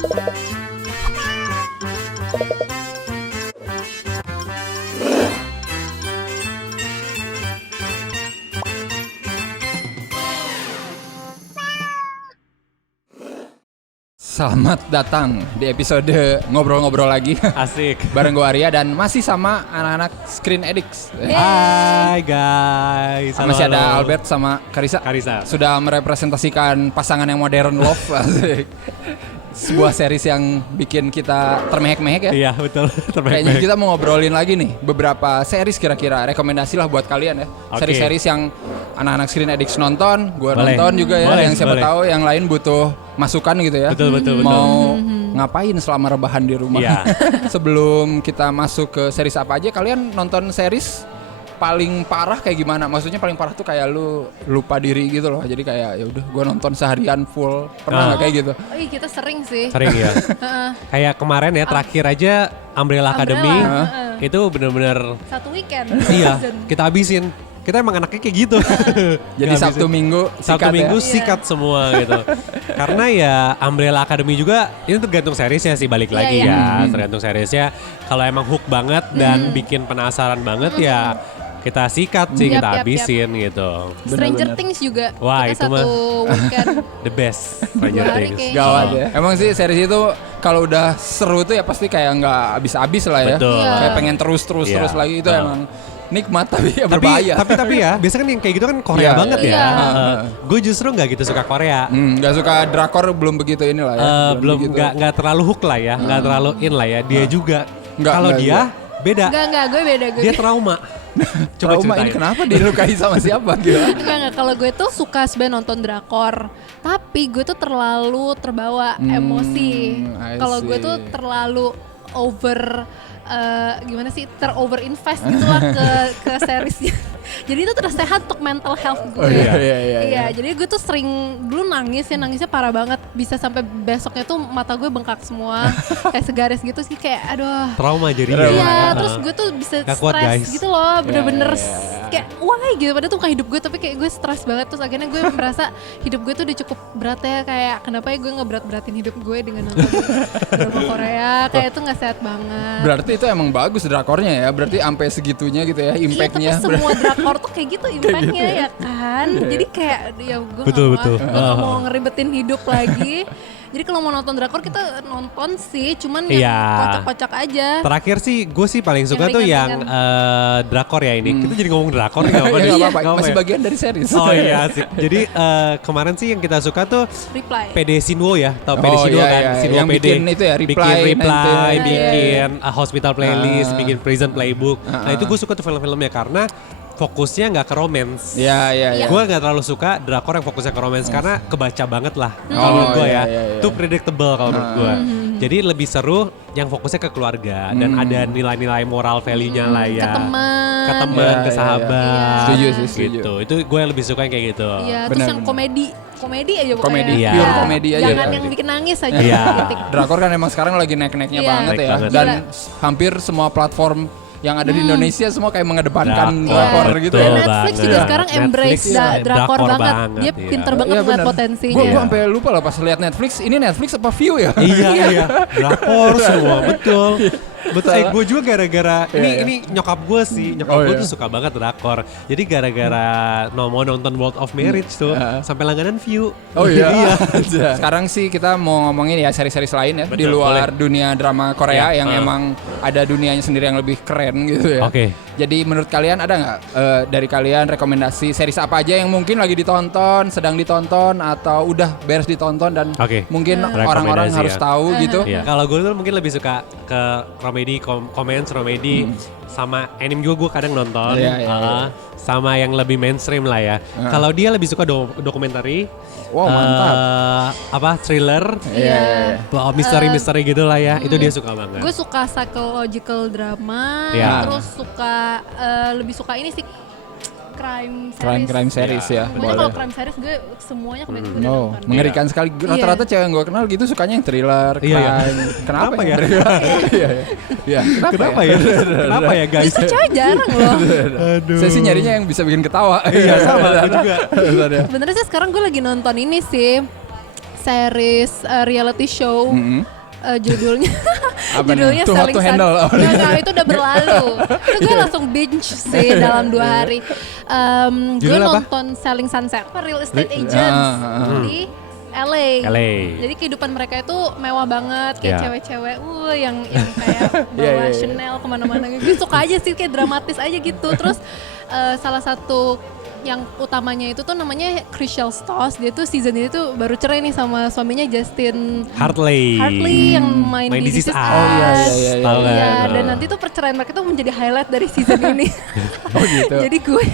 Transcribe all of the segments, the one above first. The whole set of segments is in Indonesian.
Selamat datang di episode ngobrol-ngobrol lagi. Asik. Bareng gue Arya dan masih sama anak-anak Screen Addicts. Hai guys. Masih ada Albert sama Karisa. Sudah merepresentasikan pasangan yang modern love. Asik. Sebuah series yang bikin kita termehek-mehek ya. Iya betul. Kayaknya kita mau ngobrolin lagi nih beberapa series kira-kira rekomendasi lah buat kalian ya. Series-series yang anak-anak Screen Addicts nonton, gue nonton juga ya. Boleh, yang siapa tahu yang lain butuh masukan gitu ya. Betul. Mau ngapain selama rebahan di rumah. Iya. Sebelum kita masuk ke series apa aja, kalian nonton series paling parah kayak gimana? Maksudnya paling parah tuh kayak lu lupa diri gitu loh. Jadi kayak ya udah gue nonton seharian full. Pernah nggak kayak gitu? Oh iya, kita sering sih. Sering ya. Kayak kemarin ya terakhir aja Umbrella Academy itu benar-benar satu weekend. Iya, kita habisin. Kita emang anaknya kayak gitu. Jadi Sabtu Minggu sikat semua gitu. Karena ya Umbrella Academy juga ini tergantung seriesnya sih, balik lagi ya. Tergantung seriesnya. Kalau emang hook banget dan bikin penasaran banget ya kita sikat sih, kita habisin gitu. Stranger Things juga. Wah, kita itu satu weekend. The best Stranger Things. Gawat ya. Emang sih series itu kalau udah seru tuh ya pasti kayak nggak habis-habis lah ya. Betul. Kayak pengen terus lagi itu emang nikmat tapi ya berbahaya. Tapi ya, biasanya kan yang kayak gitu kan Korea banget ya. Gue justru nggak gitu suka Korea. Nggak suka drakor, belum begitu inilah ya. Belum nggak terlalu hook lah ya, nggak terlalu in lah ya. Dia juga. Kalau dia beda. Enggak, gue beda. Dia trauma. Coba trauma ini kenapa dilukai sama siapa gitu? Enggak, kalau gue tuh suka sebenarnya nonton drakor. Tapi gue tuh terlalu terbawa emosi. Kalau gue tuh terlalu over invest gitulah ke seriesnya. Jadi itu terus sehat untuk mental health gue. Iya, jadi gue tuh sering dulu nangisnya parah banget. Bisa sampai besoknya tuh mata gue bengkak semua. Kayak segaris gitu sih, kayak aduh. Trauma jadi. Iya, terus gue tuh bisa stres gitu loh. Bener-bener kayak why gitu. Padahal tuh kayak hidup gue, tapi kayak gue stres banget. Terus akhirnya gue merasa hidup gue tuh udah cukup berat ya. Kayak kenapa ya gue ngeberat-beratin hidup gue dengan nonton drama Korea. Kayak itu gak sehat banget. Berarti itu emang bagus drakornya ya. Berarti sampai segitunya gitu ya impactnya. Iya, tapi semua drakor tuh kayak gitu impactnya ya kan. Jadi kayak ya gue gak mau ngeribetin hidup lagi. Jadi kalau mau nonton drakor kita nonton sih, cuman yang kocak-kocak aja. Terakhir sih gue sih paling suka tuh yang drakor ya ini. Kita jadi ngomong drakor nih, gak apa-apa. Masih bagian dari series. Oh iya sih. Jadi kemarin sih yang kita suka tuh Reply. PD Sinwo ya, tau PD Sinwo kan? Sinwo yang PD. bikin itu ya, Reply, bikin Hospital Playlist, bikin Prison Playbook. Nah itu gue suka tuh film-filmnya karena fokusnya nggak ke romance. Iya. Gue nggak terlalu suka drakor yang fokusnya ke romance karena kebaca banget lah kalau menurut gue ya. Too predictable kalau menurut gue. Jadi lebih seru yang fokusnya ke keluarga dan ada nilai-nilai moral value-nya lah ya. Ke teman, ke sahabat. Setuju. Gitu. Itu gue yang lebih suka yang kayak gitu. Iya, terus yang komedi aja pokoknya. Pure komedi aja. Jangan yang bikin nangis aja. Drakor kan emang sekarang lagi naik-naiknya banget ya. Dan hampir semua platform yang ada di Indonesia semua kayak mengedepankan drakor gitu ya. Netflix juga sekarang embrace drakor banget. Dia pinter banget ngeliat potensinya. Gue sampai lupa lah pas lihat Netflix. Ini Netflix apa View ya? Iya. Drakor semua, betul. Gue juga gara-gara ini nyokap gue sih, gue tuh suka banget drakor. Jadi gara-gara mau nonton World of Marriage tuh sampai langganan View. Oh iya. Sekarang sih kita mau ngomongin ya seri-seri lain ya. Betul, di luar dunia drama Korea yang emang ada dunianya sendiri yang lebih keren gitu ya. Oke. Jadi menurut kalian ada nggak dari kalian rekomendasi series apa aja yang mungkin lagi ditonton, sedang ditonton atau udah beres ditonton dan mungkin orang-orang harus tahu gitu? Kalau gue tuh mungkin lebih suka ke komedi, komedi sama anime juga gue kadang nonton, sama yang lebih mainstream lah ya. Kalau dia lebih suka dokumentari, mantap. Thriller, misteri gitu lah ya. Itu dia suka banget. Gue suka psychological drama, terus suka lebih suka ini sih crime series ya. Pokoknya kalau crime series gue semuanya gue nonton. Mengerikan sekali. Rata-rata cewek yang gue kenal gitu sukanya yang thriller, crime. Kenapa ya? Kenapa ya guys? Justru cewek jarang loh. Saya sih nyarinya yang bisa bikin ketawa. Iya sama, gue juga. Sebenarnya sih sekarang gue lagi nonton ini sih. series reality show. Judulnya Too Hot to Handle. Nah, itu udah berlalu. Itu gue langsung binge sih dalam 2 hari. Gue nonton Selling Sunset, Real Estate Agents di LA. Jadi kehidupan mereka itu mewah banget, kayak cewek-cewek yang kayak bawa Chanel kemana-mana. Gue suka aja sih, kayak dramatis aja gitu. Terus salah satu yang utamanya itu tuh namanya Chriselle Stoss. Dia tuh season ini tuh baru cerai nih sama suaminya Justin Hartley yang main di This Is Us. Oh iya. Dan nanti tuh perceraian mereka tuh menjadi highlight dari season ini. Oh gitu. Jadi gue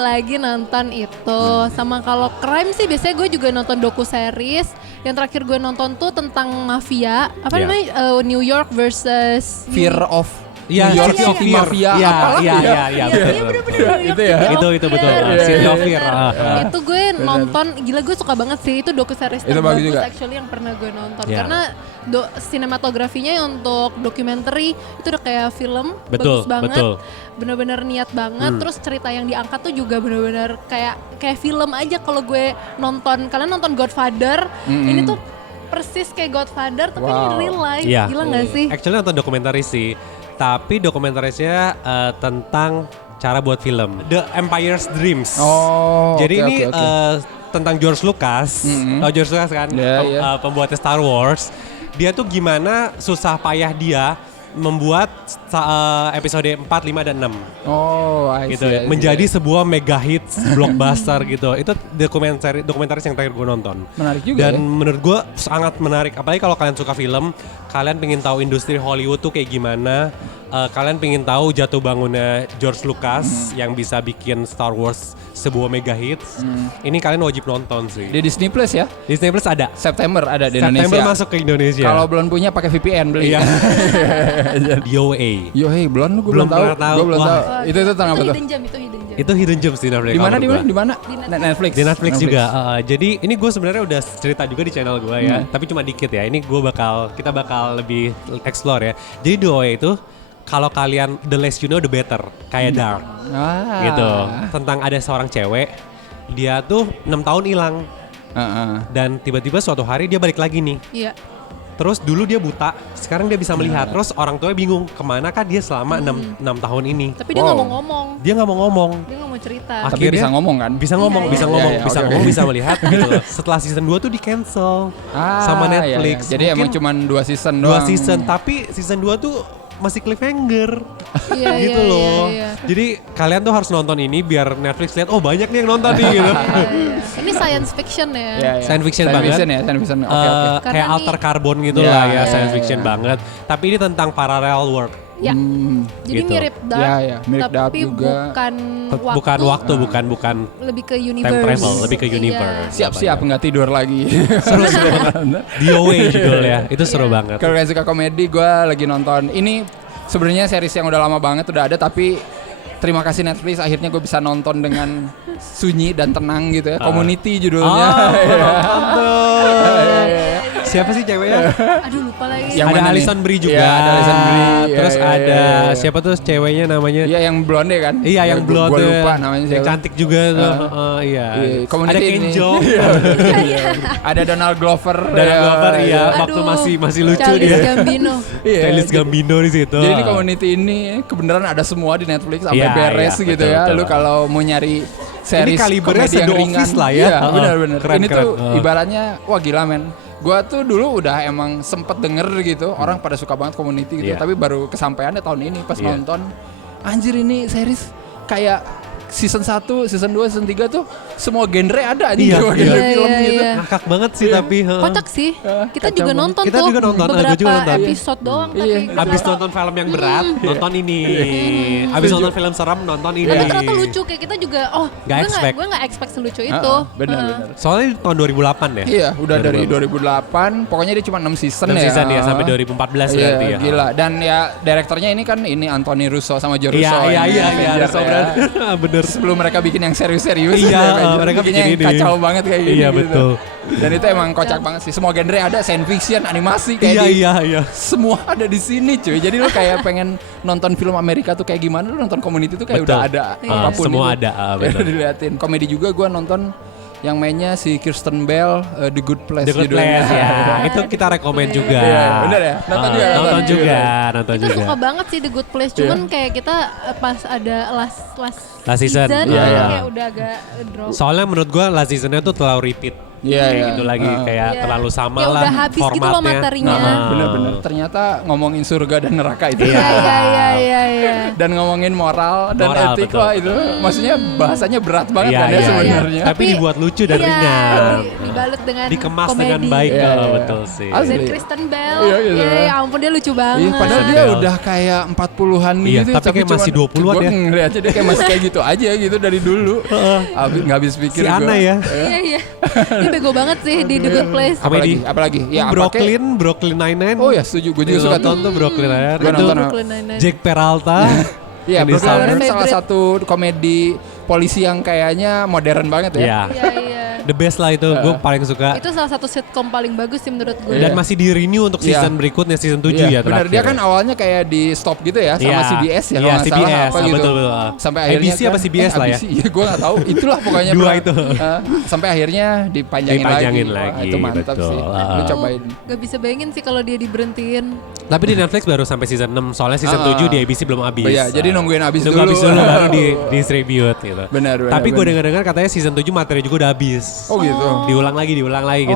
lagi nonton itu. Sama kalau crime sih biasanya gue juga nonton doku series. Yang terakhir gue nonton tuh tentang mafia. Apa namanya? New York versus Fear of New York City Mafia. Iya, bener-bener. Itu betul. City of Fear. Itu gue nonton, gila gue suka banget sih. Itu doku series terbagus actually yang pernah gue nonton. Karena sinematografinya untuk dokumenter itu udah kayak film, bagus banget. Bener-bener niat banget. Terus cerita yang diangkat tuh juga bener-bener kayak film aja. Kalau gue nonton, kalian nonton Godfather, ini tuh persis kayak Godfather tapi in real life. Gila gak sih? Actually nonton dokumenter sih. Tapi dokumentarisnya tentang cara buat film, The Empire's Dreams. Jadi ini tentang George Lucas. Tahu George Lucas kan? Pembuatnya Star Wars. Dia tuh gimana susah payah dia membuat episode 4, 5, dan 6. Gitu ya. Menjadi sebuah mega hits blockbuster gitu. Itu dokumentaris yang terakhir gue nonton. Menarik juga. Dan menurut gue sangat menarik. Apalagi kalau kalian suka film, kalian pengen tahu industri Hollywood tuh kayak gimana. Kalian pengen tahu jatuh bangunnya George Lucas yang bisa bikin Star Wars sebuah mega hits. Ini kalian wajib nonton sih. Di Disney Plus ya? Disney Plus ada. September ada di Indonesia. September masuk ke Indonesia. Kalau belum punya pakai VPN beli. DOA. Belum gue belum tahu. Gue belum tahu. Itu tentang apa tuh? Itu Hidden Gems di Netflix. Di mana? Netflix. Di Netflix juga. Jadi ini gue sebenarnya udah cerita juga di channel gue ya. Tapi cuma dikit ya. Ini kita bakal lebih explore ya. Jadi DOA itu kalau kalian the less you know the better, kayak Dark gitu. Tentang ada seorang cewek, dia tuh 6 tahun hilang. Dan tiba-tiba suatu hari dia balik lagi nih. Terus dulu dia buta, sekarang dia bisa melihat. Terus orang tuanya bingung, kemana kah dia selama 6 tahun ini. Tapi dia gak mau ngomong. Dia gak mau ngomong. Dia gak mau cerita. Tapi bisa ngomong kan? Bisa ngomong, bisa melihat gitu. Setelah season 2 tuh di cancel sama Netflix. Jadi emang cuma 2 season doang. 2 season, tapi season 2 tuh masih cliffhanger gitu loh. Jadi kalian tuh harus nonton ini biar Netflix lihat banyak nih yang nonton nih gitu. Ini science fiction ya. Science fiction banget. Science fiction. Kayak Alter Carbon gitu lah ya, science fiction banget. Tapi ini tentang parallel world. Jadi gitu. Mirip Dark, mirip Dark tapi juga. bukan waktu, bukan lebih ke universe. Time travel, lebih ke universe. Siap-siap nggak tidur lagi. Seru banget. DOA judulnya, itu seru banget. Kalau kalian suka komedi, gue lagi nonton ini. Sebenarnya series yang udah lama banget udah ada, tapi terima kasih Netflix akhirnya gue bisa nonton dengan sunyi dan tenang gitu ya. Community judulnya. Siapa sih ceweknya? Aduh lupa lagi. Yang ada Alison Brie juga. Ada Alison Brie. Terus ada siapa tuh ceweknya namanya? Iya yang blonde kan? Iya yang blonde. Gue lupa namanya siapa. Yang cantik juga tuh. Iya. Ada Kenjo. Ada Donald Glover. Iya. Waktu masih lucu dia. Charles Gambino di situ. Jadi ini Community ini kebenaran ada semua di Netflix sampai beres gitu ya. Lu kalau mau nyari series komedi yang ringan lah ya. Benar-benar. Ini tuh keren. ibaratnya wah gila men. Gua tuh dulu udah emang sempet denger gitu orang pada suka banget Community gitu, tapi baru kesampaiannya tahun ini pas nonton. Anjir ini series kayak season 1, season 2, season 3 tuh semua genre ada aja film gitu. Ngakak banget sih tapi. Kocak sih. Kita juga nonton tuh. Beberapa episode doang tapi. Abis nonton film yang berat, nonton ini. Abis nonton film seram, nonton ini. Tapi ternyata lucu kayak kita juga. Gue gak expect selucu itu. Benar. Soalnya tahun 2008 ya? Iya, udah dari 2008. Pokoknya dia cuma 6 season 6 season ya, sampai 2014 berarti ya. Gila. Dan ya direkturnya ini kan Anthony Russo sama Joe Russo. Iya. Russo bener. Sebelum mereka bikin yang serius-serius. Iya, mereka bikin yang kacau banget kayak gini. Iya, betul. Dan itu emang kocak banget sih. Semua genre ada, science fiction, animasi kayak Iya. Semua ada di sini cuy. Jadi lu kayak pengen nonton film Amerika tuh kayak gimana, lu nonton Community tuh kayak udah ada. Semua itu. ada, betul. Diliatin. Komedi juga gue nonton yang mainnya si Kristen Bell, The Good Place. The Good Place ya. Itu kita rekomen juga. Iya, bener ya? Nonton juga. Nonton juga. Itu suka banget sih The Good Place. Cuman kayak kita pas ada last season kayak udah agak drop. Soalnya menurut gue last seasonnya tuh terlalu repeat. Iya. Gitu lagi kayak terlalu sama lah udah habis formatnya. gitu loh materinya. Bener-bener. Ternyata ngomongin surga dan neraka itu. Iya. Dan ngomongin moral dan etik, wah itu maksudnya bahasanya berat banget kan ya sebenarnya. Tapi dibuat lucu dan ringan. Dibalut dengan dikemas komedi. dengan baik. Betul sih. Dan Kristen Bell. Ya ampun dia lucu Iya, banget. padahal dia udah kayak 40-an gitu. Tapi kayak masih 20-an ya. Gue ngeliatnya dia kayak masih kayak gitu aja gitu dari dulu. Nggak habis pikir si Ana ya. Iya. Dia bego banget sih di The Good Place. Apalagi? Ya, Brooklyn Nine-Nine. Oh ya setuju, gue juga suka nonton tuh Brooklyn Nine-Nine. Itu Jack Peralta. Iya, Brooklyn Nine-Nine salah satu komedi polisi yang kayaknya modern banget ya. Iya. The best lah itu, gue paling suka. Itu salah satu sitcom paling bagus sih menurut gue. Dan masih di renew untuk season berikutnya, season 7 ya benar, terakhir. dia kan awalnya kayak di stop gitu ya sama CBS ya kalau nggak salah apa gitu. Betul. Sampai akhirnya ABC apa CBS lah ya? Iya, gue nggak tahu. Itulah pokoknya. Dua itu. Sampai akhirnya dipanjangin lagi. Wah, itu mantap betul. sih. Lu cobain. Gak bisa bayangin sih kalau dia diberhentiin. Tapi di Netflix baru sampai season 6, soalnya season 7 di ABC belum habis. Iya, jadi nungguin habis dulu. Habis dulu baru distribute gitu. Benar. Tapi gue dengar katanya season 7 materi juga udah habis. Oh gitu. Diulang lagi gitu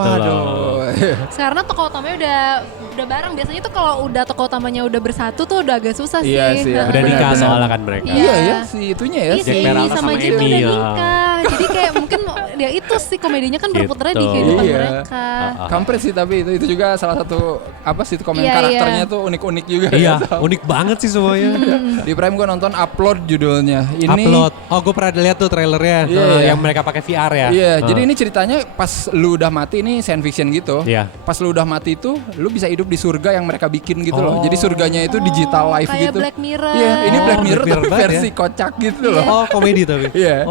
loh. Karena tokoh utamanya udah bareng. Biasanya tuh kalau udah tokoh utamanya udah bersatu tuh udah agak susah sih. Iya sih. Udah nikah soalnya kan mereka. Iya ya, si itunya ya. Iya Jack sih, Peralta sama sama Jamie Amy, udah nikah. Jadi kayak mungkin ya itu sih komedinya kan berputar di kehidupan mereka. Kampret sih tapi itu juga salah satu sitkom yang karakternya tuh unik-unik juga. Iya, unik banget sih semuanya. Di Prime gue nonton Upload judulnya. Ini Upload. Oh, gue pernah lihat tuh trailernya yang mereka pakai VR ya. Iya, jadi ini ceritanya pas lu udah mati, ini science fiction gitu. Iya. Pas lu udah mati itu lu bisa hidup di surga yang mereka bikin gitu loh. Jadi surganya itu digital live kayak gitu. Black Mirror. Iya, ini Black Mirror tapi banget versi kocak gitu loh. Oh, komedi tapi. Iya.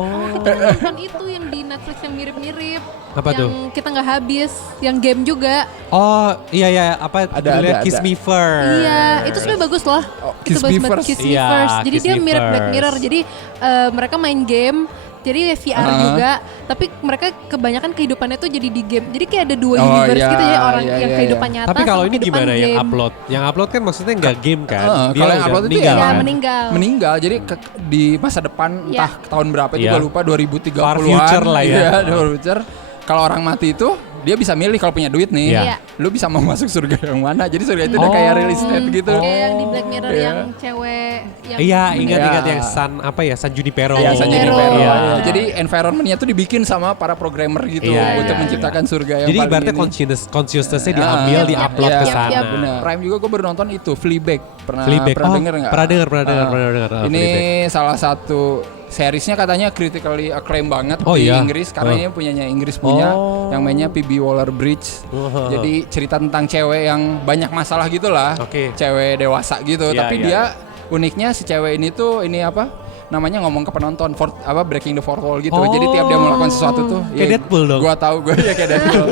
Kan itu yang di Netflix yang mirip-mirip. Apa yang tuh? Kita nggak habis, yang game juga. Oh iya apa ada. Kiss Me First. Iya, itu sebenarnya bagus loh. Kiss Me First. Kiss Me First. Jadi dia mirip Black Mirror. Jadi mereka main game. Jadi VR juga, tapi mereka kebanyakan kehidupannya tuh jadi di game. Jadi kayak ada dua universe gitu ya, orang yang kehidupan nyata. Tapi kalau ini gimana game. yang upload? Yang upload kan maksudnya nggak game kan? Kalau yang upload itu ya meninggal. Jadi di masa depan entah tahun berapa itu gue lupa 2030-an. Far future lah ya. Iya, future. Kalau orang mati itu dia bisa milih kalau punya duit nih, lu bisa mau masuk surga yang mana. Jadi surga itu udah kayak real estate gitu. Kayak yang di Black Mirror yang cewek. Iya, ingat yang San Junipero. Iya, San Junipero. Ya. Jadi environment-nya tuh dibikin sama para programmer gitu untuk menciptakan surga yang jadi paling ibaratnya consciousness-nya diambil, di-upload ke sana. Benar. Prime juga gue baru nonton itu Fleabag. Pernah denger nggak? Pernah denger. Ini salah satu seriesnya katanya critically acclaimed banget di Inggris karena ini punyanya Inggris yang mainnya Phoebe Waller-Bridge. Jadi cerita tentang cewek yang banyak masalah gitulah, cewek dewasa gitu. Tapi dia uniknya si cewek ini tuh namanya ngomong ke penonton breaking the fourth wall gitu. Jadi tiap dia melakukan sesuatu tuh kayak Deadpool dong. Gua tahu gue ya kayak Deadpool.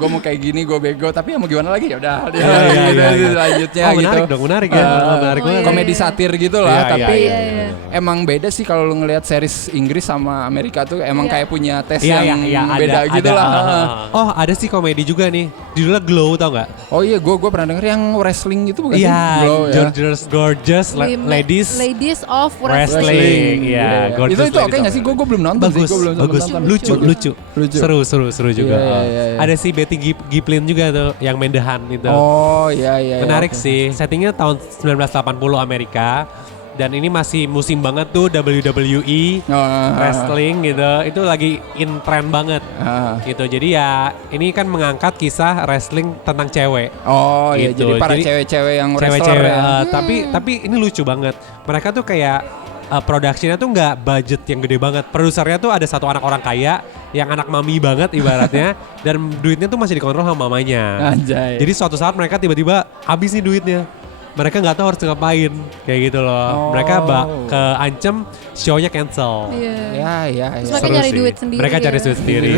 Gue mau kayak gini, gue bego, tapi mau gimana lagi ya udah selanjutnya gitu. Menarik ya. Komedi satir gitu lah, tapi emang beda sih kalau lu ngelihat series Inggris sama Amerika tuh emang kayak punya tes yang beda gitu lah. Oh, ada sih komedi juga nih. Judulnya Glow, tau nggak? Oh iya, gue pernah denger yang wrestling gitu bukan sih? Glow ya. Gorgeous Ladies of Wrestling. Iya, itu oke nggak sih? Gue belum nonton sih. Bagus. Lucu. Seru juga. Ada si Betty Giplin juga tuh yang main The Hunt itu. Oh iya. Menarik sih. Settingnya tahun 1980 Amerika. Dan ini masih musim banget tuh WWE, wrestling gitu. Itu lagi in trend banget gitu. Jadi ya ini kan mengangkat kisah wrestling tentang cewek. Oh iya, gitu. jadi para cewek-cewek yang wrestler ya. Tapi ini lucu banget. Mereka tuh kayak productionnya tuh nggak budget yang gede banget. Produsernya tuh ada satu anak orang kaya yang anak mami banget ibaratnya. Dan duitnya tuh masih dikontrol sama mamanya. Anjay. Jadi suatu saat mereka tiba-tiba habis nih duitnya. Mereka nggak tahu harus ngapain kayak gitu loh. Mereka keancem show-nya cancel. Iya. Terus mereka nyari duit sendiri. Mereka cari duit sendiri.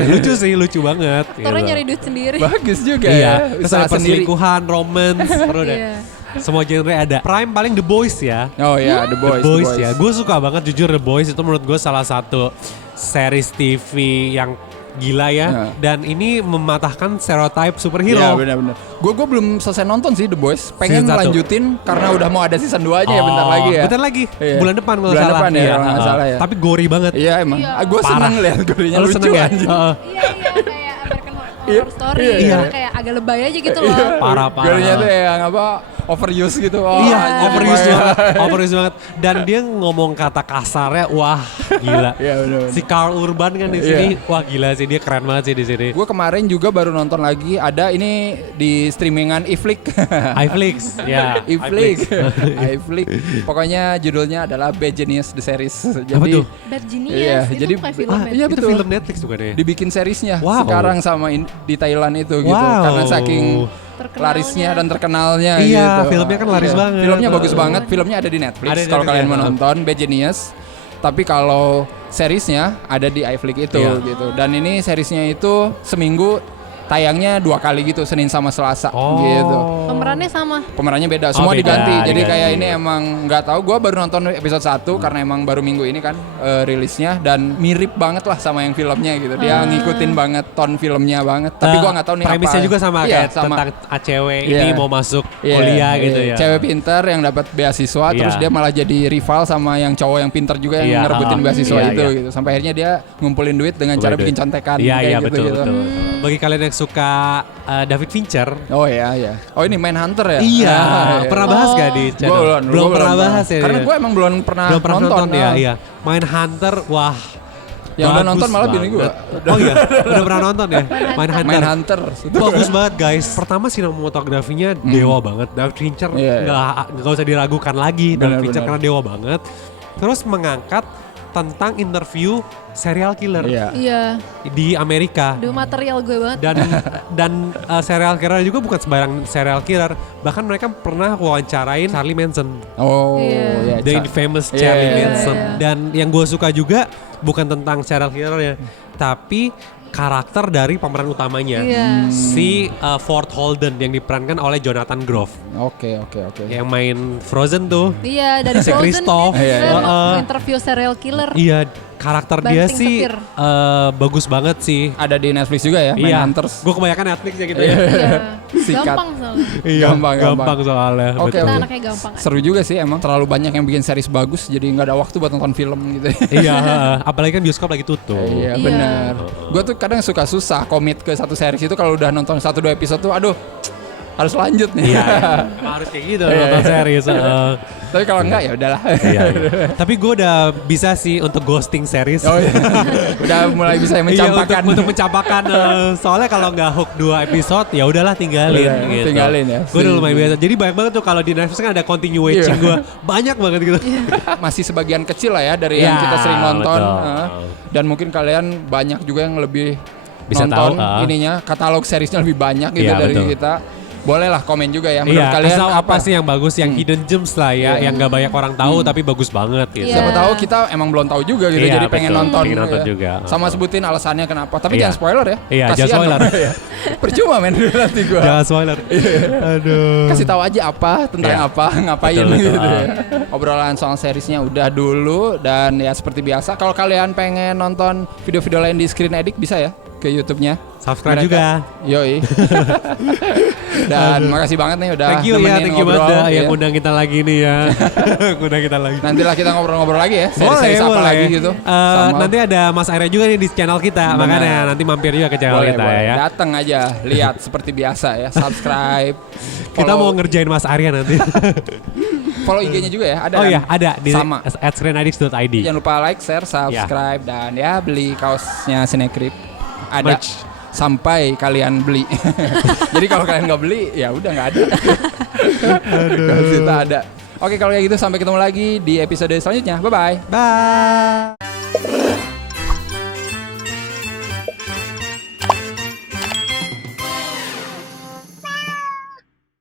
Lucu banget. Aktornya nyari duit sendiri. Bagus juga ya. ya. Terus ada perselingkuhan, romance, seru deh. Semua genre ada. Prime paling The Boys ya. Oh ya, The Boys. The Boys ya. Gue suka banget jujur The Boys itu menurut gue salah satu series TV yang gila ya. Dan ini mematahkan stereotype superhero. Iya benar-benar. Gue belum selesai nonton sih The Boys. Pengen Season 1. lanjutin karena udah mau ada season 2 aja ya bentar lagi ya. Bentar lagi. Iya. Bulan depan kalau Bulan salah. depan ya, Iya, kalau nggak salah ya. Tapi gory banget. Iya emang. Iya. Gue Parah. seneng liat gorinya Lu lucu seneng ya? anjing. Iya kayak American Horror Story. Iya. Kayak agak lebay aja gitu loh. Parah. Gorinya tuh yang apa overuse gitu. Oh, Iya, anjing, overuse gimana? banget, overuse banget. Dan dia ngomong kata kasarnya, wah gila. Iya benar. Si Carl Urban kan di sini, wah gila sih dia keren banget sih di sini. Gue kemarin juga baru nonton lagi ada ini di streamingan iFlix. iFlix, ya. iFlix. iFlix. Pokoknya judulnya adalah Bad Genius The Series. Jadi, Apa tuh? Bad Genius, Iya, itu jadi bukan film ya? iya Itu betul. film Netflix bukan ya? Dibikin seriesnya Wow. sekarang sama di Thailand itu gitu. Wow. Karena saking Terkenalnya. larisnya dan terkenalnya Iya, gitu. filmnya kan laris banget. Filmnya bagus banget. Filmnya ada di Netflix Ada di kalau Netflix, kalian ya. mau nonton Bad Genius. Tapi kalau seriesnya ada di iFlix itu Iya. gitu. Dan ini seriesnya itu seminggu tayangnya 2 kali gitu, Senin sama Selasa gitu. Pemerannya sama. Pemerannya beda, semua beda, diganti. Jadi diganti. kayak ini emang nggak tahu. Gua baru nonton episode 1 karena emang baru minggu ini kan rilisnya dan mirip banget lah sama yang filmnya gitu. Dia ngikutin banget ton filmnya banget. Tapi gua nggak tahu nih premisnya apa. juga sama Iya, kayak tentang cewek ini Iya. mau masuk Iya, kuliah iya. gitu ya. Cewek pinter yang dapat beasiswa, terus Iya. dia malah jadi rival sama yang cowok yang pinter juga yang Iya, ngerebutin beasiswa iya, itu iya. gitu. Sampai akhirnya dia ngumpulin duit dengan cara bikin contekan Iya, kayak iya gitu, betul, gitu. betul. Bagi kalian yang suka David Fincher, Oh iya iya. Oh ini Mindhunter ya? iya, Ah, pernah bahas gak di Gua channel? belum pernah bahas ya. Karena dia? gue emang belum pernah nonton ya, ah. iya. Mindhunter, wah. Yang udah bagus nonton malah bini gue. banget. Oh iya, udah pernah nonton ya? Mindhunter. Mindhunter. Bagus banget guys. Pertama sinematografinya dewa banget. David Fincher Iya, iya. nggak usah diragukan lagi. David Benar, Fincher benar. karena dewa banget. Terus mengangkat tentang interview serial killer Iya. Iya. di Amerika. Aduh material gue banget. Dan serial killer juga bukan sembarang serial killer. Bahkan mereka pernah wawancarain Charlie Manson. Oh Iya. iya. The Infamous Iya, Charlie iya, Manson. iya. Dan yang gue suka juga bukan tentang serial killernya, tapi karakter dari pemeran utamanya. Iya. Si Ford Holden yang diperankan oleh Jonathan Groff. Oke. Yang main Frozen tuh. Iya dari Si Frozen Christoph. dia Iya, iya. mau interview serial killer. Iya, karakter dia Banting sih setir. bagus banget sih. Ada di Netflix juga ya, Iya, Mindhunters. gue kebanyakan Netflix ya gitu ya. Iya. Sikat. Gampang soalnya. Iya, Gampang. soalnya. Oke, betul. Kita oke. anaknya gampang. Seru juga sih emang, terlalu banyak yang bikin series bagus jadi nggak ada waktu buat nonton film gitu. Iya, apalagi kan bioskop lagi tutup. Iya Iya. benar. Gue tuh kadang suka susah komit ke satu series itu kalau udah nonton 1-2 episode tuh aduh harus lanjut nih. Iya, harus kayak gitu nonton series. Tapi kalau enggak ya udahlah. Iya. Tapi gue udah bisa sih untuk ghosting series. Oh iya. Udah mulai bisa mencampakkan. Iya, untuk mencampakkan. Soalnya kalau nggak hook 2 episode ya udahlah tinggalin. Iya, gitu. tinggalin ya. Gue udah lumayan biasa. Jadi banyak banget tuh kalau di Netflix kan ada continue watching Iya. gue. Banyak banget gitu. Masih sebagian kecil lah ya dari yang Iya, kita sering nonton. betul. Dan mungkin kalian banyak juga yang lebih Bisa nonton tahu, ininya katalog seriesnya lebih banyak gitu Iya, dari betul. kita. Bolehlah komen juga ya menurut Iya, kalian kasih tahu apa sih yang bagus, yang hidden gems lah ya, Iya. yang nggak banyak orang tahu tapi bagus banget gitu. Iya. Siapa tahu kita emang belum tahu juga gitu, Iya, jadi pengen betul. nonton, Pengen nonton ya. juga. Sama sebutin alasannya kenapa. Tapi Iya. jangan spoiler ya. Iya, jangan Kasihan spoiler. dong. Percuma men nanti gua. Jangan spoiler. Aduh. Kasih tahu aja apa tentang Iya. apa, ngapain Betul, betul. gitu ya. Obrolan soal seriesnya udah dulu dan ya seperti biasa kalau kalian pengen nonton video-video lain di Screen Addict bisa ya ke YouTube-nya. Subscribe juga. Yoi. Dan makasih banget nih udah Thank you ya, nemenin thank you banget ngobrol, dah yang ya. undang kita lagi nih ya. Undang kita lagi. Nantilah kita ngobrol-ngobrol lagi ya, Boleh, seri-seri apa boleh. lagi gitu. Sama- Nanti ada Mas Arya juga nih di channel kita, Benar. makanya nanti mampir juga ke channel boleh, kita boleh. ya. Datang aja, lihat seperti biasa ya, subscribe. Kita mau follow- ngerjain Mas Arya nanti. follow IG-nya juga ya, ada Oh kan? iya, ada di Sama. @screenaddicts.id. Jangan lupa like, share, subscribe dan ya beli kaosnya Cinecrip. Ada Merch. sampai kalian beli. Jadi kalau kalian nggak beli ya udah nggak ada. Kaos kita ada. Oke kalau kayak gitu sampai ketemu lagi di episode selanjutnya. Bye bye. Bye.